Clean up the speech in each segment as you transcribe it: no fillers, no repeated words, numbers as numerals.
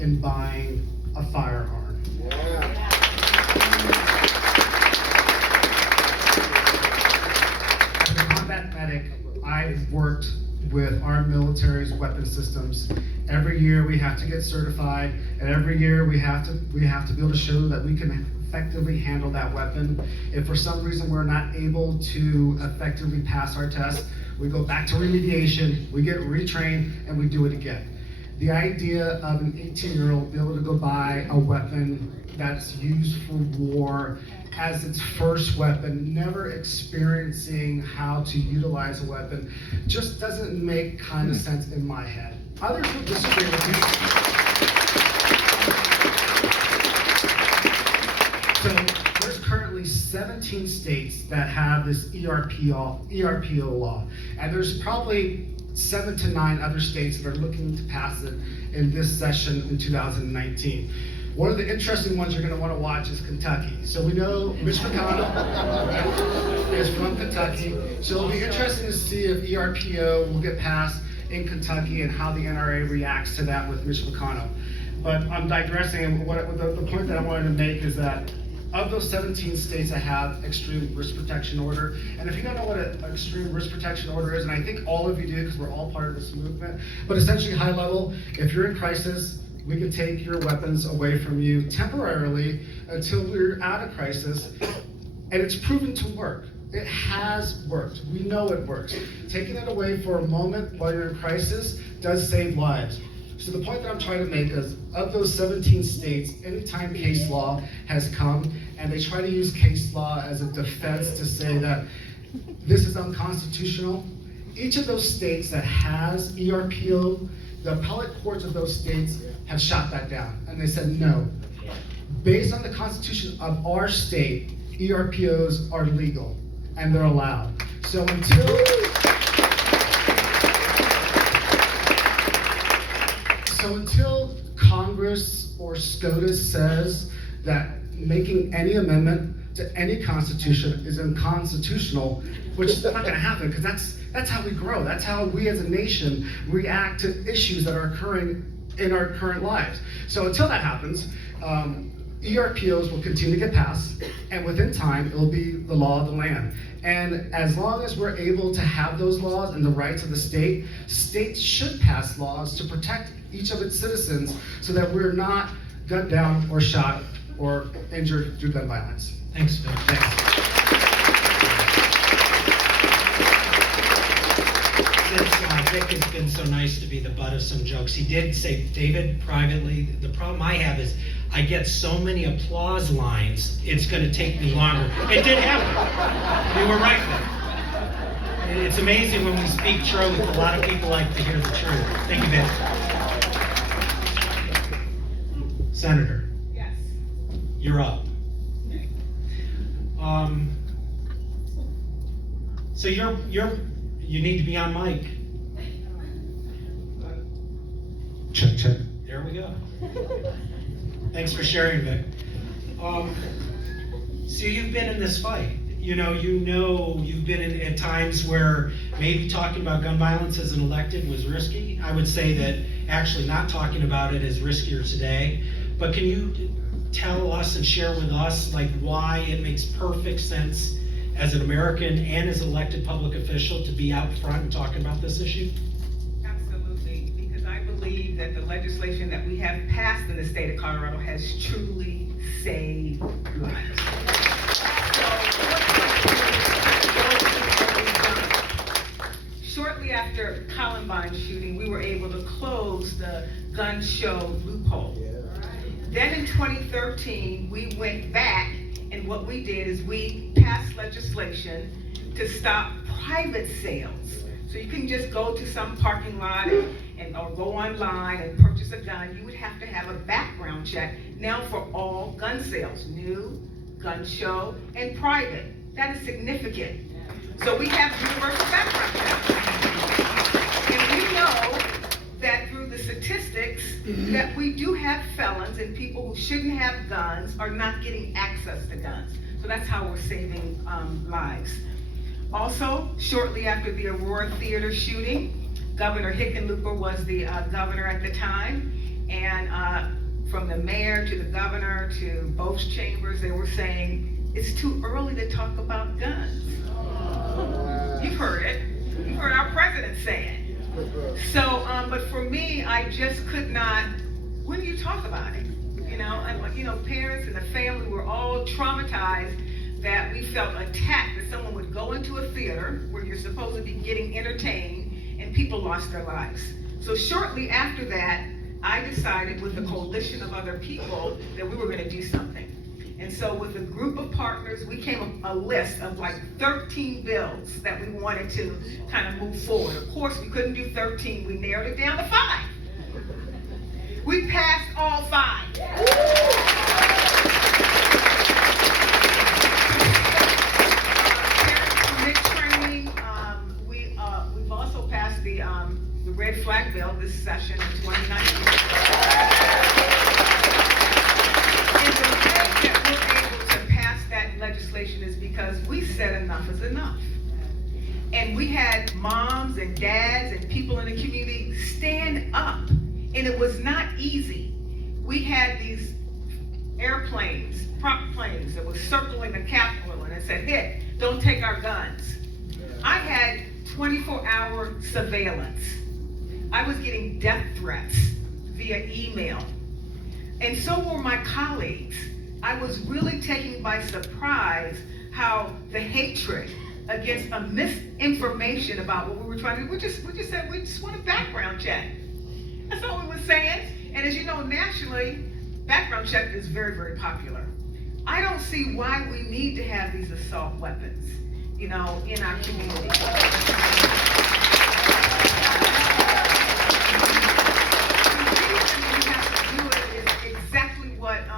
in buying a firearm. Yeah. As a combat medic, I've worked with our military's weapon systems. Every year we have to get certified, and every year we have to be able to show that we can effectively handle that weapon. If for some reason we're not able to effectively pass our test, we go back to remediation, we get retrained, and we do it again. The idea of an 18-year-old being able to go buy a weapon that's used for war as its first weapon, never experiencing how to utilize a weapon, just doesn't make kind of sense in my head. Others will disagree with me. So there's currently 17 states that have this ERPO law, and there's probably 7 to 9 other states that are looking to pass it in this session in 2019. One of the interesting ones you're going to want to watch is Kentucky. So we know Mitch McConnell is from Kentucky, so it'll be interesting to see if ERPO will get passed in Kentucky and how the NRA reacts to that with Mitch McConnell. But I'm digressing, and the point that I wanted to make is that of those 17 states that have extreme risk protection order, and if you don't know what an extreme risk protection order is, and I think all of you do because we're all part of this movement, but essentially high level, if you're in crisis, we can take your weapons away from you temporarily until we're out of crisis, and it's proven to work. It has worked. We know it works. Taking it away for a moment while you're in crisis does save lives. So the point that I'm trying to make is, of those 17 states, anytime case law has come and they try to use case law as a defense to say that this is unconstitutional, each of those states that has ERPO, the appellate courts of those states have shot that down. And they said, no, based on the constitution of our state, ERPOs are legal and they're allowed. So until Congress or SCOTUS says that making any amendment to any constitution is unconstitutional, which is not going to happen because that's how we grow. That's how we as a nation react to issues that are occurring in our current lives. So until that happens, ERPOs will continue to get passed, and within time, it will be the law of the land. And as long as we're able to have those laws and the rights of the state, states should pass laws to protect each of its citizens so that we're not gunned down or shot or injured through gun violence. Thanks, Phil. Thanks. Since Vic has been so nice to be the butt of some jokes, he did say, David, privately, the problem I have is I get so many applause lines, it's going to take me longer. It did happen. You were right there. It's amazing when we speak truth, a lot of people like to hear the truth. Thank you, Vic. Senator. Yes. You're up. So you need to be on mic. Check. There we go. Thanks for sharing, Vic. So you've been in this fight. You know, you've been in at times where maybe talking about gun violence as an elected was risky. I would say that actually not talking about it is riskier today. But can you tell us and share with us like why it makes perfect sense as an American and as an elected public official to be out front and talking about this issue? Absolutely, because I believe that the legislation that we have passed in the state of Colorado has truly saved lives. Shortly after Columbine shooting, we were able to close the gun show loophole. Then in 2013, we went back, and what we did is we passed legislation to stop private sales. So you can just go to some parking lot or go online and purchase a gun. You would have to have a background check now for all gun sales, new, gun show, and private. That is significant. So we have universal background checks. And we know that through the statistics that we do have felons and people who shouldn't have guns are not getting access to guns. So that's how we're saving lives. Also, shortly after the Aurora Theater shooting, Governor Hickenlooper was the governor at the time, And from the mayor to the governor to both chambers, they were saying, it's too early to talk about guns. You've heard it. You've heard our president say it. So, but for me, I just could not, when do you talk about it? You know, and you know, parents and the family were all traumatized that we felt attacked, that someone would go into a theater where you're supposed to be getting entertained and people lost their lives. So shortly after that, I decided with a coalition of other people that we were gonna do something. And so with a group of partners, we came up a list of like 13 bills that we wanted to kind of move forward. Of course, we couldn't do 13, we narrowed it down to 5. We passed all 5. Parent training, we've also passed the red flag bill this session in 2019. And the way that we're able to pass that legislation is because we said enough is enough. And we had moms and dads and people in the community stand up. And it was not easy. We had these airplanes, prop planes that were circling the Capitol and it said, hey, don't take our guns. I had 24-hour surveillance. I was getting death threats via email. And so were my colleagues. I was really taken by surprise how the hatred against a misinformation about what we were trying to do. We just said we just want a background check. That's all we were saying. And as you know, nationally, background check is very, very popular. I don't see why we need to have these assault weapons, you know, in our community.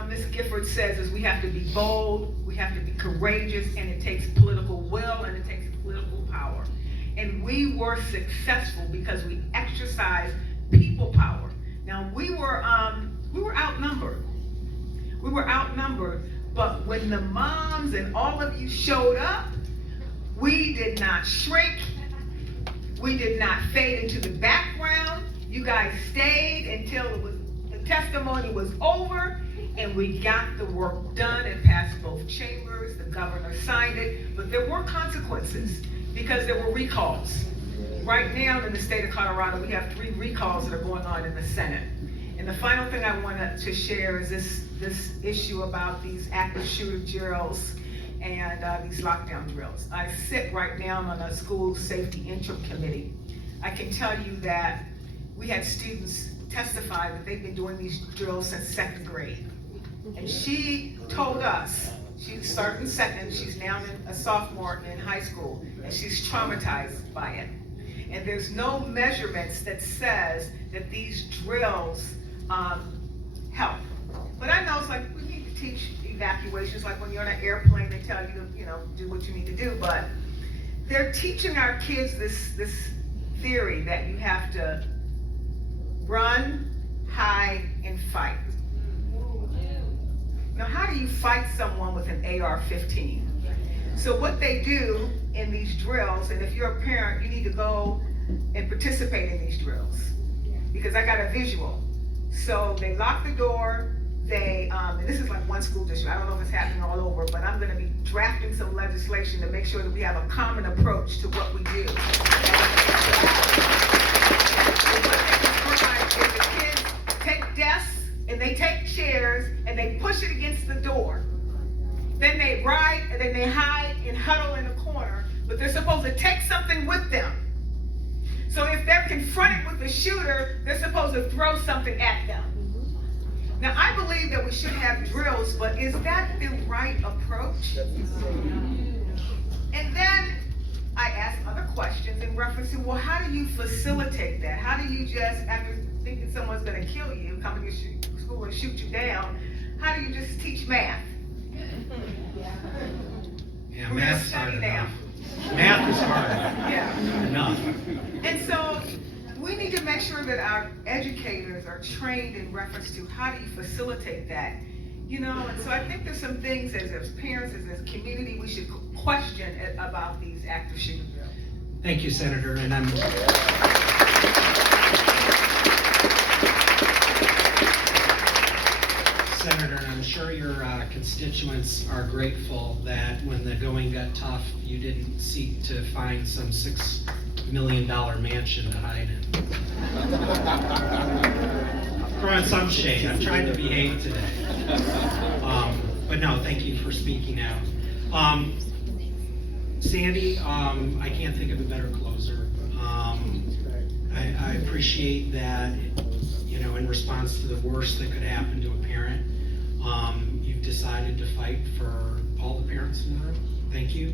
Ms. Gifford says is we have to be bold, we have to be courageous, and it takes political will and it takes political power. And we were successful because we exercised people power. Now we were outnumbered. We were outnumbered, but when the moms and all of you showed up, we did not shrink. We did not fade into the background. You guys stayed until the testimony was over. And we got the work done and passed both chambers. The governor signed it, but there were consequences because there were recalls. Right now in the state of Colorado, we have 3 recalls that are going on in the Senate. And the final thing I wanted to share is this issue about these active shooter drills and these lockdown drills. I sit right now on a school safety interim committee. I can tell you that we had students testify that they've been doing these drills since 2nd grade. And she told us, she started in 2nd, she's now a sophomore in high school, and she's traumatized by it. And there's no measurements that says that these drills help. But I know it's like, we need to teach evacuations, like when you're on an airplane, they tell you to, you know, do what you need to do, but they're teaching our kids this theory that you have to run, hide, and fight. Now, how do you fight someone with an AR-15? So what they do in these drills, and if you're a parent, you need to go and participate in these drills, because I got a visual. So they lock the door, and this is like one school district, I don't know if it's happening all over, but I'm gonna be drafting some legislation to make sure that we have a common approach to what we do. The kids take desks and they take chairs and they push it against the door. Then they ride and then they hide and huddle in a corner, but they're supposed to take something with them. So if they're confronted with the shooter, they're supposed to throw something at them. Now I believe that we should have drills, but is that the right approach? And then I ask other questions in reference to, well, how do you facilitate that? How do you just, after thinking someone's gonna kill you, come to your school and shoot you down, how do you just teach math? Yeah, We're math's gonna hard study now. enough. Math is hard Yeah. enough. And so we need to make sure that our educators are trained in reference to how do you facilitate that. You know, and so I think there's some things as parents, as a community, we should question about these active shooter drills. Thank you, Senator, and I'm Senator, and I'm sure your constituents are grateful that when the going got tough, you didn't seek to find some $6 million mansion to hide in. Throwing some shade, I'm trying to behave today. But no, thank you for speaking out. Sandy, I can't think of a better closer. I appreciate that, you know, in response to the worst that could happen to a parent, you've decided to fight for all the parents in the room. Thank you.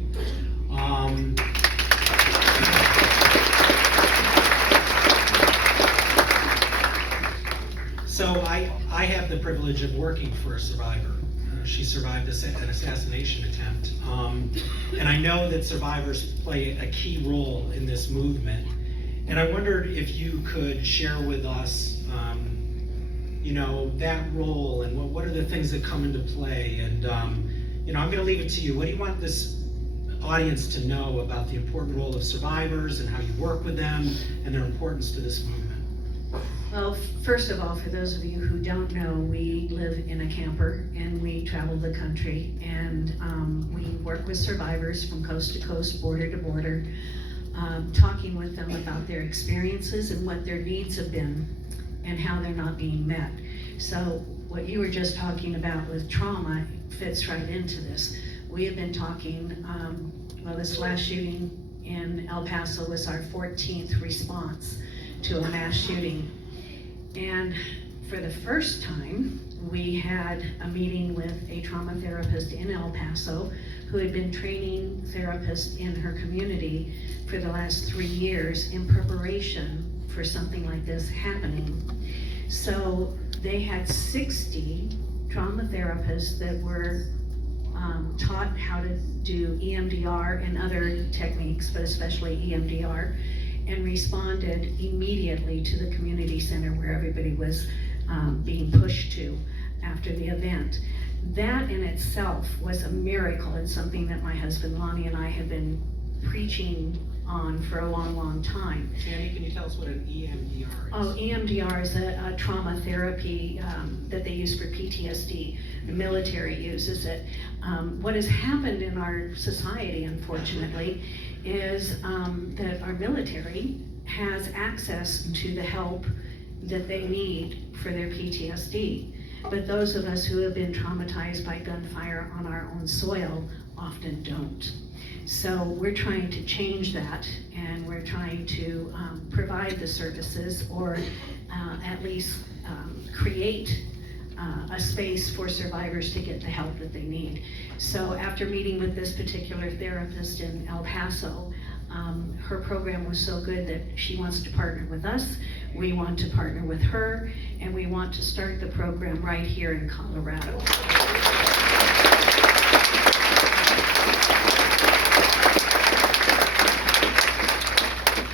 So I have the privilege of working for a survivor. She survived an assassination attempt. And I know that survivors play a key role in this movement. And I wondered if you could share with us, you know, that role and what are the things that come into play. And, you know, I'm gonna leave it to you. What do you want this audience to know about the important role of survivors and how you work with them and their importance to this movement? Well, first of all, for those of you who don't know, we live in a camper and we travel the country, and we work with survivors from coast to coast, border to border, talking with them about their experiences and what their needs have been and how they're not being met. So what you were just talking about with trauma fits right into this. We have been talking, well, this last shooting in El Paso was our 14th response to a mass shooting. And for the first time, we had a meeting with a trauma therapist in El Paso who had been training therapists in her community for the last 3 years in preparation for something like this happening. So they had 60 trauma therapists that were taught how to do EMDR and other techniques, but especially EMDR, and responded immediately to the community center where everybody was being pushed to after the event. That in itself was a miracle and something that my husband Lonnie and I have been preaching on for a long, long time. Sandy, can you tell us what an EMDR is? Oh, EMDR is a trauma therapy that they use for PTSD. The military uses it. What has happened in our society, unfortunately, is that our military has access to the help that they need for their PTSD. But those of us who have been traumatized by gunfire on our own soil often don't. So we're trying to change that, and we're trying to provide the services, or at least create a space for survivors to get the help that they need. So after meeting with this particular therapist in El Paso, her program was so good that she wants to partner with us, we want to partner with her, and we want to start the program right here in Colorado.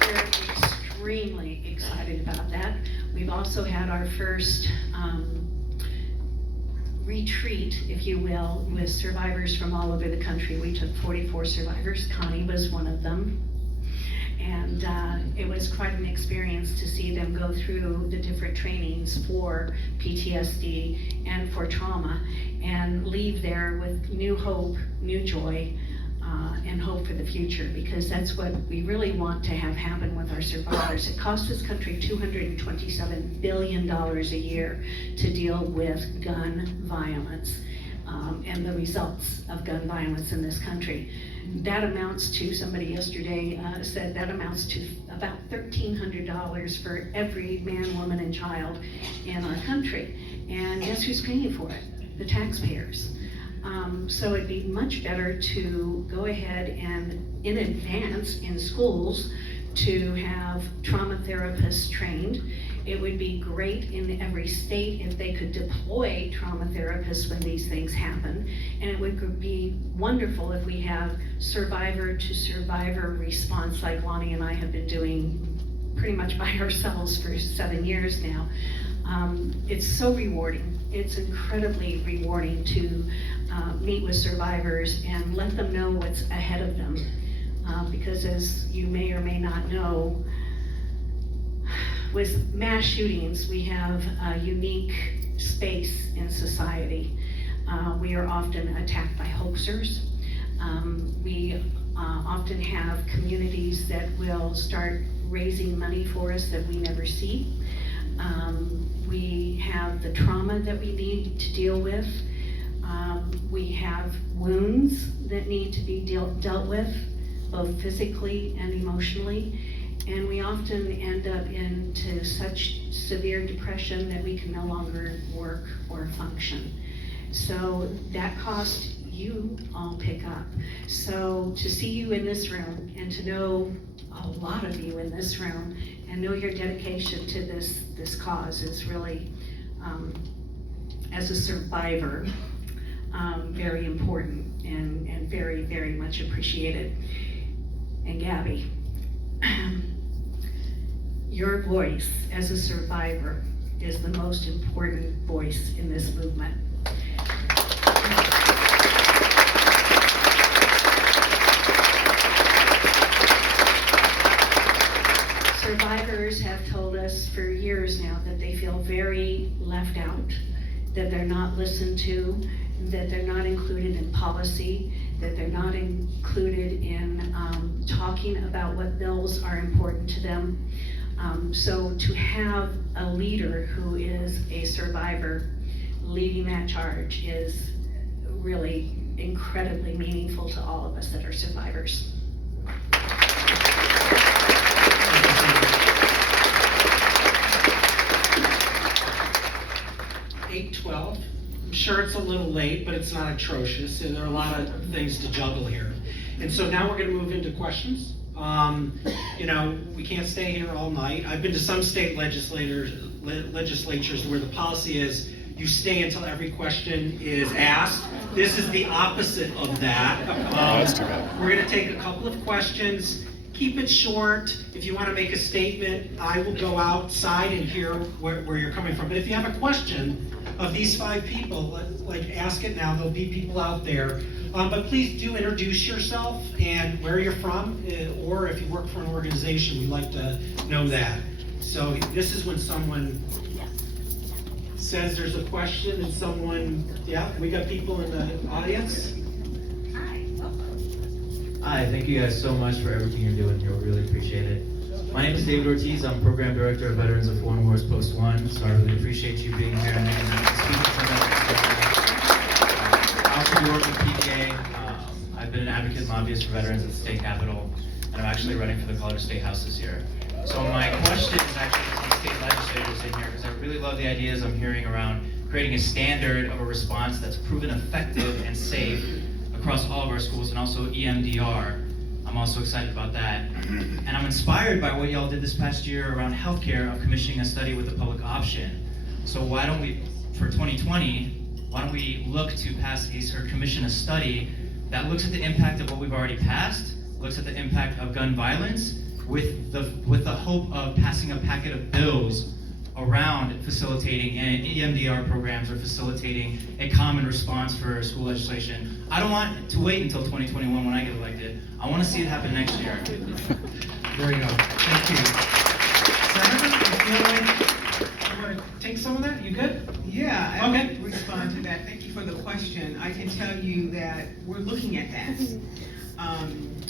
We're extremely excited about that. We've also had our first retreat, if you will, with survivors from all over the country. We took 44 survivors. Connie was one of them. And it was quite an experience to see them go through the different trainings for PTSD and for trauma and leave there with new hope, new joy, and hope for the future, because that's what we really want to have happen with our survivors. It costs this country $227 billion a year to deal with gun violence and the results of gun violence in this country. That amounts to, somebody yesterday said that amounts to about $1,300 for every man, woman, and child in our country. And guess who's paying for it? The taxpayers. So it'd be much better to go ahead and, in advance in schools, to have trauma therapists trained. It would be great in every state if they could deploy trauma therapists when these things happen. And it would be wonderful if we have survivor to survivor response like Lonnie and I have been doing pretty much by ourselves for 7 years now. It's so rewarding. It's incredibly rewarding to meet with survivors and let them know what's ahead of them. Because as you may or may not know, with mass shootings, we have a unique space in society. We are often attacked by hoaxers. We often have communities that will start raising money for us that we never see. We have the trauma that we need to deal with. We have wounds that need to be dealt with, both physically and emotionally. And we often end up into such severe depression that we can no longer work or function. So that cost you all pick up. So to see you in this room and to know a lot of you in this room and know your dedication to this cause is really, as a survivor, very important and very, very much appreciated. And Gabby, your voice as a survivor is the most important voice in this movement. Survivors have told us for years now that they feel very left out, that they're not listened to, that they're not included in policy, that they're not included in talking about what bills are important to them. So to have a leader who is a survivor leading that charge is really incredibly meaningful to all of us that are survivors. 8:12. I'm sure it's a little late, but it's not atrocious, and there are a lot of things to juggle here. And so now we're going to move into questions. We can't stay here all night. I've been to some state legislatures where the policy is you stay until every question is asked. This is the opposite of that. That's too bad. We're going to take a couple of questions. Keep it short. If you want to make a statement, I will go outside and hear where you're coming from. But if you have a question of these 5 people, ask it now. There'll be people out there. But please do introduce yourself and where you're from, or if you work for an organization, we'd like to know that. So this is when someone says there's a question and someone, we got people in the audience. Hi, thank you guys so much for everything you're doing here. We really appreciate it. My name is David Ortiz. I'm Program Director of Veterans of Foreign Wars Post 1, so I really appreciate you being here and speaking to that. I also work with PTA. I've been an advocate and lobbyist for veterans at the state capitol, and I'm actually running for the Colorado State House this year. So my question is actually to the state legislators in here, because I really love the ideas I'm hearing around creating a standard of a response that's proven effective and safe across all of our schools, and also EMDR. I'm also excited about that. And I'm inspired by what y'all did this past year around healthcare of commissioning a study with the public option. So why don't we, for 2020, why don't we look to pass or commission a study that looks at the impact of what we've already passed, looks at the impact of gun violence, with the hope of passing a packet of bills around facilitating EMDR programs or facilitating a common response for school legislation. I don't want to wait until 2021 when I get elected. I want to see it happen next year. There you go. Thank you. Senator, you feel like you want to take some of that? You good? Yeah, I Okay. will respond to that. Thank you for the question. I can tell you that we're looking at that.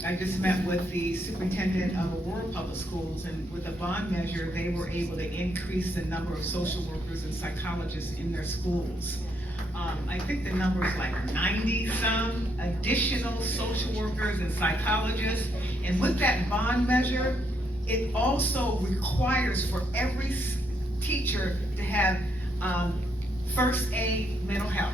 I just met with the superintendent of Aurora Public Schools, and with the bond measure, they were able to increase the number of social workers and psychologists in their schools. I think the number is like 90-some additional social workers and psychologists. And with that bond measure, it also requires for every teacher to have first aid mental health.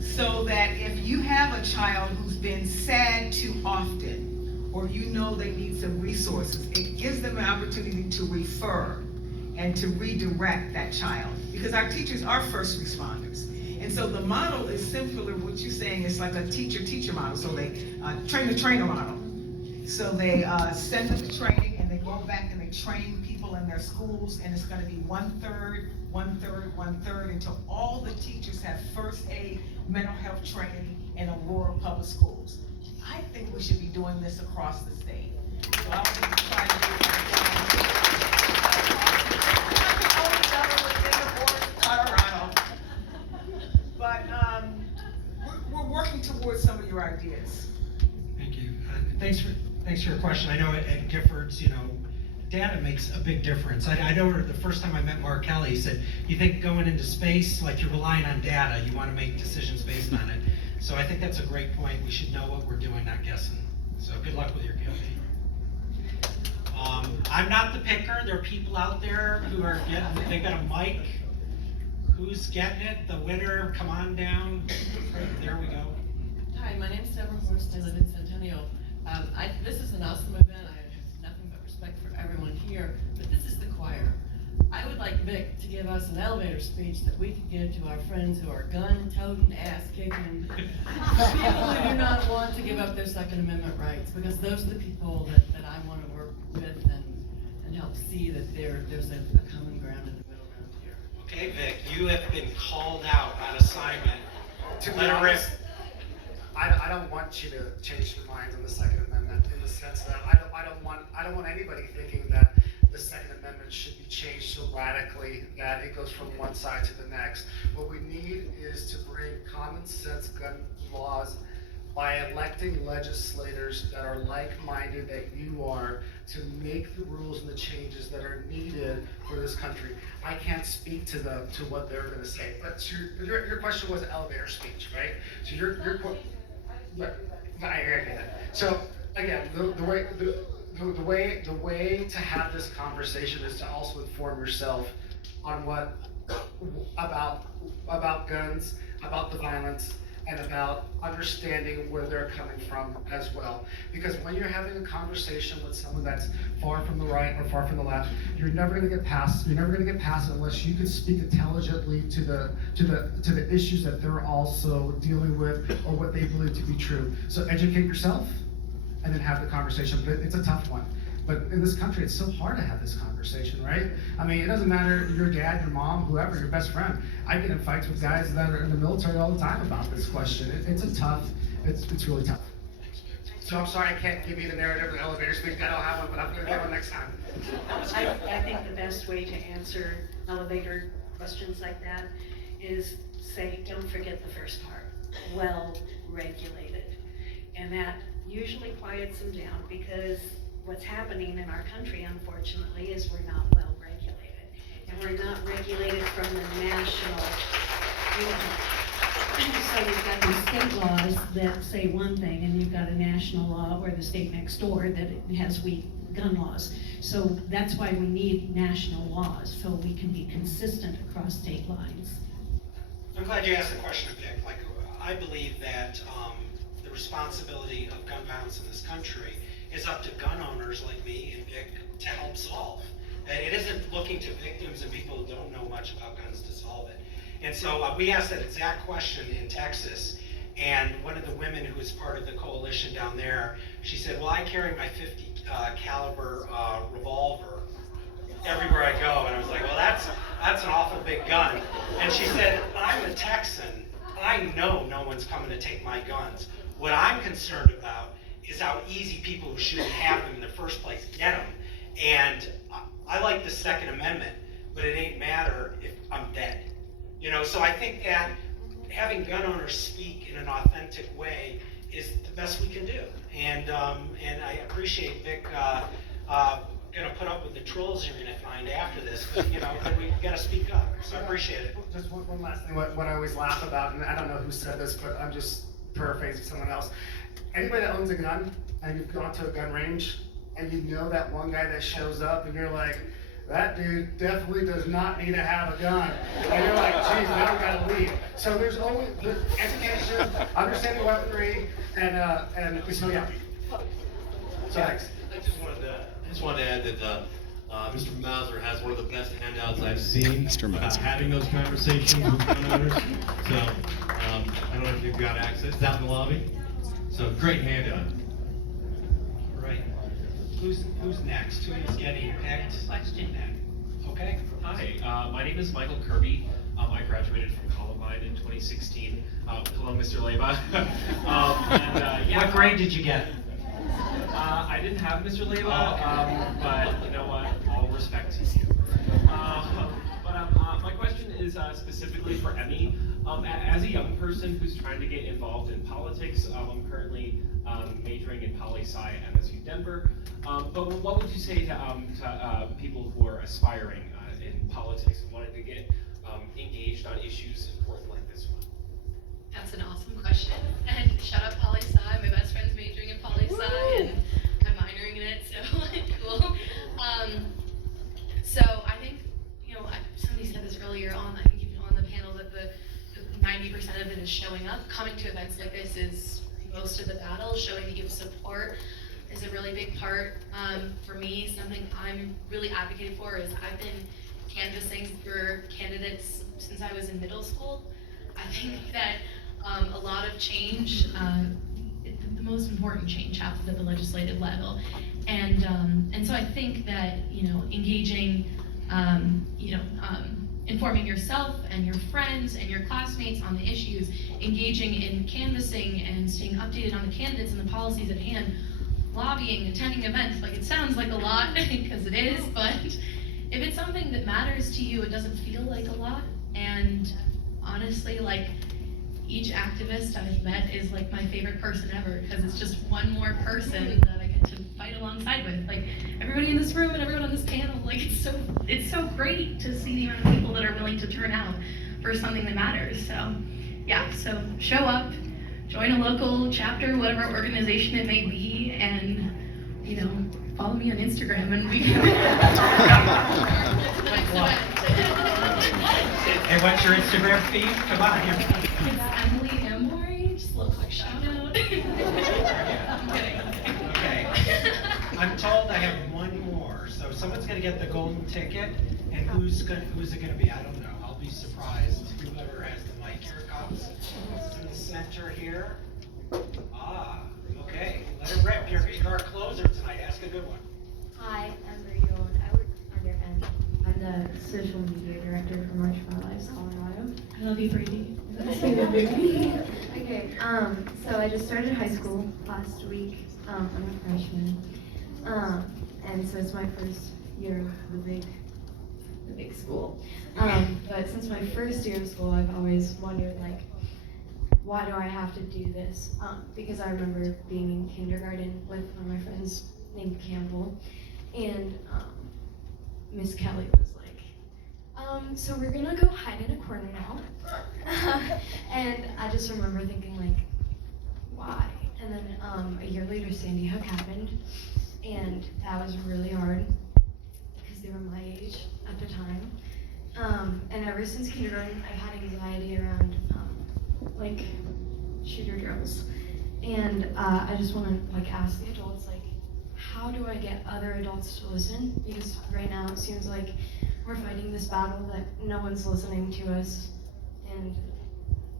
So that if you have a child who's been sad too often, or you know they need some resources, it gives them an opportunity to refer and to redirect that child. Because our teachers are first responders. And so the model is similar, what you're saying, it's like a teacher-teacher model. So they train-the-trainer model. So they send them to training, and they go back and they train people in their schools, and it's gonna be 1/3, 1/3, 1/3, until all the teachers have first aid, mental health training in Aurora Public Schools. I think we should be doing this across the state. So I was just trying to do it. Colorado. your ideas. Thank you. Thanks for your question. I know at Giffords, data makes a big difference. I know the first time I met Mark Kelly, he said, you think going into space, like you're relying on data, you want to make decisions based on it. So I think that's a great point. We should know what we're doing, not guessing. So good luck with your campaign. I'm not the picker. There are people out there who are they got a mic. Who's getting it? The winner, come on down. There we go. Hi, my name's Deborah Horst. I live in Centennial. This is an awesome event. I have nothing but respect for everyone here, but this is the choir. I would like Vic to give us an elevator speech that we could give to our friends who are gun-toting, ass-kicking, people who do not want to give up their Second Amendment rights, because those are the people that I want to work with and help see that there's a common ground in the middle ground here. Okay, Vic, you have been called out on assignment. To be Let it rip. honest, I don't want you to change your minds on the Second Amendment in the sense that I don't want anybody thinking that the Second Amendment should be changed so radically that it goes from one side to the next. What we need is to bring common sense gun laws by electing legislators that are like-minded that you are, to make the rules and the changes that are needed for this country. I can't speak to what they're going to say, but your question was an elevator speech, right? So your I get that. So again, the way to have this conversation is to also inform yourself on what about guns, about the violence, and about understanding where they're coming from as well. Because when you're having a conversation with someone that's far from the right or far from the left, you're never going to get past it unless you can speak intelligently to the issues that they're also dealing with or what they believe to be true. So educate yourself and then have the conversation. But it's a tough one. But in this country, it's so hard to have this conversation, right? I mean, it doesn't matter your dad, your mom, whoever, your best friend. I get in fights with guys that are in the military all the time about this question. It's really tough. So I'm sorry I can't give you the narrative of the elevator speech. I don't have one, but I'm gonna get one next time. I think the best way to answer elevator questions like that is say, don't forget the first part, well regulated. And that usually quiets them down, because what's happening in our country, unfortunately, is we're not well regulated. And we're not regulated from the national unit. So you've got these state laws that say one thing, and you've got a national law, or the state next door that has weak gun laws. So that's why we need national laws, so we can be consistent across state lines. I'm glad you asked the question, Vic. Like, I believe that the responsibility of gun violence in this country is up to gun owners like me and Vic to help solve. It isn't looking to victims and people who don't know much about guns to solve it. And so we asked that exact question in Texas, and one of the women who was part of the coalition down there, she said, well, I carry my 50 caliber revolver everywhere I go. And I was like, well, that's an awful big gun. And she said, I'm a Texan. I know no one's coming to take my guns. What I'm concerned about is how easy people who shouldn't have them in the first place get them. And I like the Second Amendment, but it ain't matter if I'm dead. So I think that having gun owners speak in an authentic way is the best we can do. And I appreciate Vic gonna put up with the trolls you're gonna find after this, but we gotta speak up. So I appreciate it. Just one last thing, what I always laugh about, and I don't know who said this, but I'm just paraphrasing someone else. Anybody that owns a gun and you've gone to a gun range and you know that one guy that shows up and you're like, that dude definitely does not need to have a gun. And you're like, geez, now we gotta leave. So there's always education, understanding weaponry, and so yeah. So thanks. I just wanted to add that Mr. Mauser has one of the best handouts I've seen about having those conversations with gun owners. So I don't know if you've got access. It's out in the lobby. So great handout. Right. Who's next? Who's getting picked? Question. Okay. Hi, my name is Michael Kirby. I graduated from Columbine in 2016. Hello, Mr. Leyva. What grade did you get? I didn't have Mr. Leyva, but you know what? All respect to you. But my question is specifically for Emmy. As a young person who's trying to get involved in politics, I'm currently majoring in poli-sci at MSU Denver. But what would you say to people who are aspiring in politics and wanting to get engaged on issues important like this one? That's an awesome question. And shout out poli-sci. My best friend's majoring in poli-sci and I'm minoring in it, so cool. So I think, somebody said this earlier on, I think on the panel, that the 90% of it is showing up. Coming to events like this is most of the battle. Showing that you have support is a really big part. For me, something I'm really advocating for is I've been canvassing for candidates since I was in middle school. I think that a lot of change, the most important change happens at the legislative level. And so I think that, engaging, informing yourself and your friends and your classmates on the issues, engaging in canvassing and staying updated on the candidates and the policies at hand, lobbying, attending events, like it sounds like a lot, because it is, but if it's something that matters to you, it doesn't feel like a lot. And honestly, like, each activist I've met is like my favorite person ever, because it's just one more person that I get to fight alongside with. Like, everybody in this room and everyone on this panel, like, it's so great to see the amount of people that are willing to turn out for something that matters. So yeah, so show up, join a local chapter, whatever organization it may be, and follow me on Instagram and we can Hey, what's your Instagram feed? Come on, here. It's Emily Amori, just a little quick shout out. I'm kidding. Okay. I'm told I have one more, so someone's gonna get the golden ticket, and who's it gonna be? I don't know. I'll be surprised. Whoever has the mic, here it comes. It's in the center here. Okay. Let it rip. You're our closer tonight. Ask a good one. Hi, I'm Rachel, and I work under Andy. I'm the social media director for March for Our Lives Colorado. I love you, Brady. Okay, so I just started high school last week. I'm a freshman. And so it's my first year of the big school. But since my first year of school, I've always wondered, like, why do I have to do this? Because I remember being in kindergarten with one of my friends named Campbell, and Miss Kelly was like, so we're gonna go hide in a corner now. And I just remember thinking, like, why? And then a year later, Sandy Hook happened, and that was really hard because they were my age at the time. And ever since kindergarten, I've had anxiety around like shooter drills. And I just want to ask the adults, like, how do I get other adults to listen? Because right now it seems like we're fighting this battle that no one's listening to us, and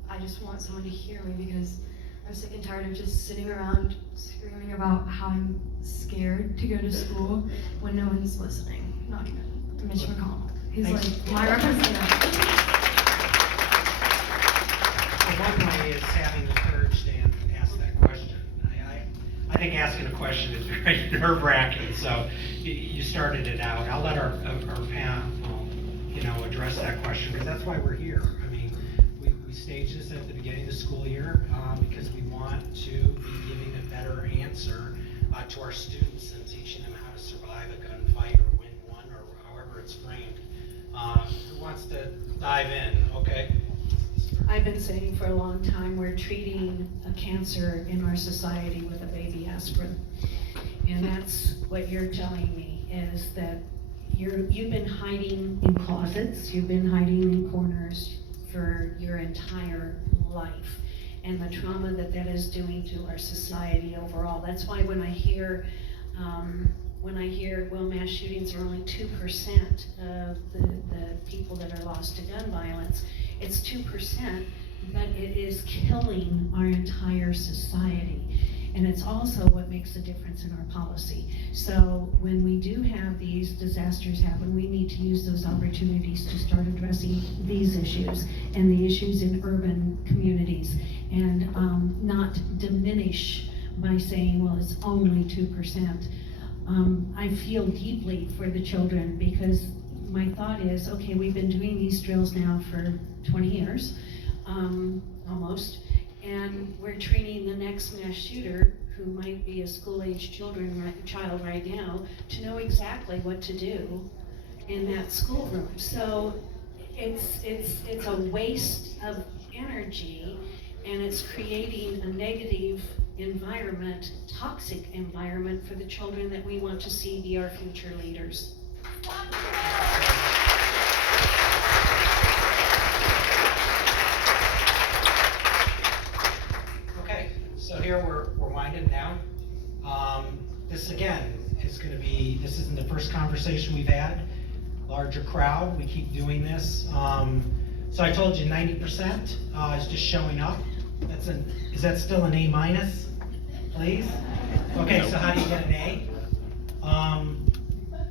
I just want someone to hear me, because I'm sick and tired of just sitting around screaming about how I'm scared to go to school when no one's listening. Not even Mitch McConnell. He's like my representative. One way is having the courage to ask that question. I think asking a question is very nerve-wracking, so you started it out. I'll let our panel, address that question, because that's why we're here. I mean, we staged this at the beginning of the school year because we want to be giving a better answer to our students and teaching them how to survive a gunfight or win one, or however it's framed. Who wants to dive in? Okay. I've been saying for a long time, we're treating a cancer in our society with a baby aspirin. And that's what you're telling me, is that you've been hiding in closets, you've been hiding in corners for your entire life. And the trauma that is doing to our society overall. That's why when I hear well, mass shootings are only 2% of the people that are lost to gun violence, it's 2%, but it is killing our entire society. And it's also what makes a difference in our policy. So when we do have these disasters happen, we need to use those opportunities to start addressing these issues and the issues in urban communities, and not diminish by saying, well, it's only 2%. I feel deeply for the children, because my thought is, okay, we've been doing these drills now for 20 years. almost. And we're training the next mass shooter, who might be a school-age child right now, to know exactly what to do in that schoolroom. So it's a waste of energy, and it's creating a negative environment, toxic environment for the children that we want to see be our future leaders. Okay, so here we're winding down. This again is gonna be, this isn't the first conversation we've had. Larger crowd, we keep doing this. So I told you 90% is just showing up. Is that still an A minus, please? Okay, so how do you get an A?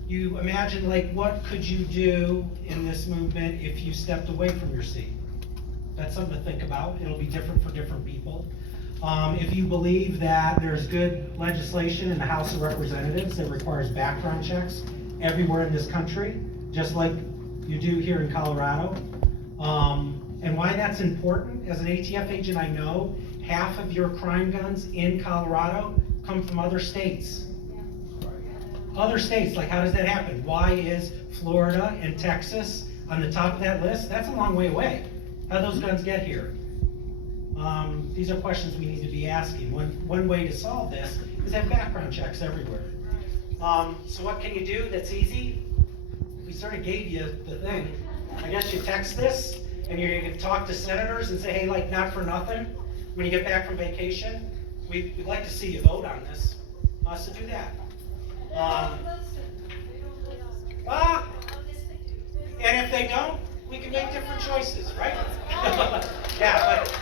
You imagine, like, what could you do in this movement if you stepped away from your seat? That's something to think about. It'll be different for different people. If you believe that there's good legislation in the House of Representatives that requires background checks everywhere in this country, just like you do here in Colorado, and why that's important, as an ATF agent, I know half of your crime guns in Colorado come from other states. Other states, like, how does that happen? Why is Florida and Texas on the top of that list? That's a long way away. How did those guns get here? These are questions we need to be asking. One way to solve this is have background checks everywhere. So what can you do that's easy? We sort of gave you the thing. I guess you text this, and you can talk to senators and say, hey, like, not for nothing, when you get back from vacation, we'd like to see you vote on this. So do that. And if they don't, we can make different choices, right? Yeah, but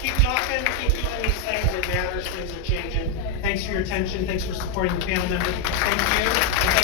keep talking, keep doing these things. It matters, things are changing. Thanks for your attention. Thanks for supporting the panel members. Thank you.